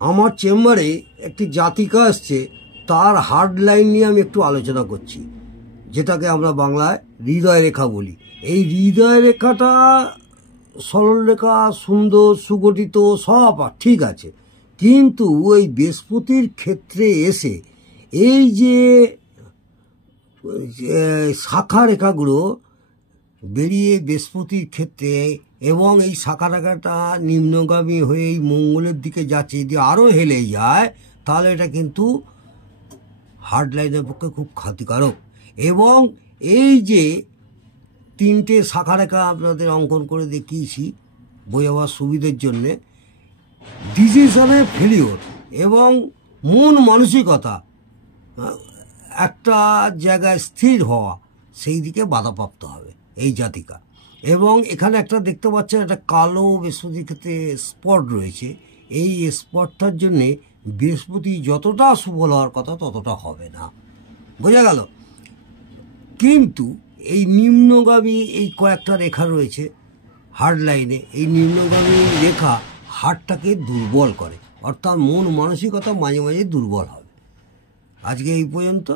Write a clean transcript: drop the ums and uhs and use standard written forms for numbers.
আমার চেম্বারে একটি জাতিকা আসছে, তার হার্ড লাইন নিয়ে আমি একটু আলোচনা করছি, যেটাকে আমরা বাংলায় হৃদয় রেখা বলি। এই হৃদয় রেখাটা সরল রেখা, সুন্দর, সুগঠিত, সব ঠিক আছে, কিন্তু ওই বৃহস্পতির ক্ষেত্রে এসে এই যে শাখা রেখাগুলো বেরিয়ে বৃহস্পতির ক্ষেত্রে, এবং এই শাখা রেখাটা নিম্নগামী হয়ে এই মঙ্গলের দিকে যাচ্ছে, যদি আরও হেলে যায় তাহলে এটা কিন্তু হার্ড লাইনের পক্ষে খুব ক্ষতিকারক। এবং এই যে তিনটে শাখা রেখা আপনাদের অঙ্কন করে দেখিয়েছি বোঝাবার সুবিধের জন্যে, ডিসিশনের ফেলিওর এবং মন মানসিকতা একটা জায়গায় স্থির হওয়া, সেই দিকে বাধাপ্রাপ্ত হবে এই জাতিকা। এবং এখানে একটা দেখতে পাচ্ছেন একটা কালো বৃহস্পতির ক্ষেত্রে স্পট রয়েছে। এই স্পটটার জন্যে বৃহস্পতি যতটা সুফল হওয়ার কথা ততটা হবে না, বোঝা গেল। কিন্তু এই নিম্নগামী এই কয়েকটা রেখা রয়েছে হার্ড লাইনে, এই নিম্নগামী রেখা হার্টটাকে দুর্বল করে, অর্থাৎ মন মানসিকতা মাঝে মাঝে দুর্বল হবে। আজকে এই পর্যন্ত।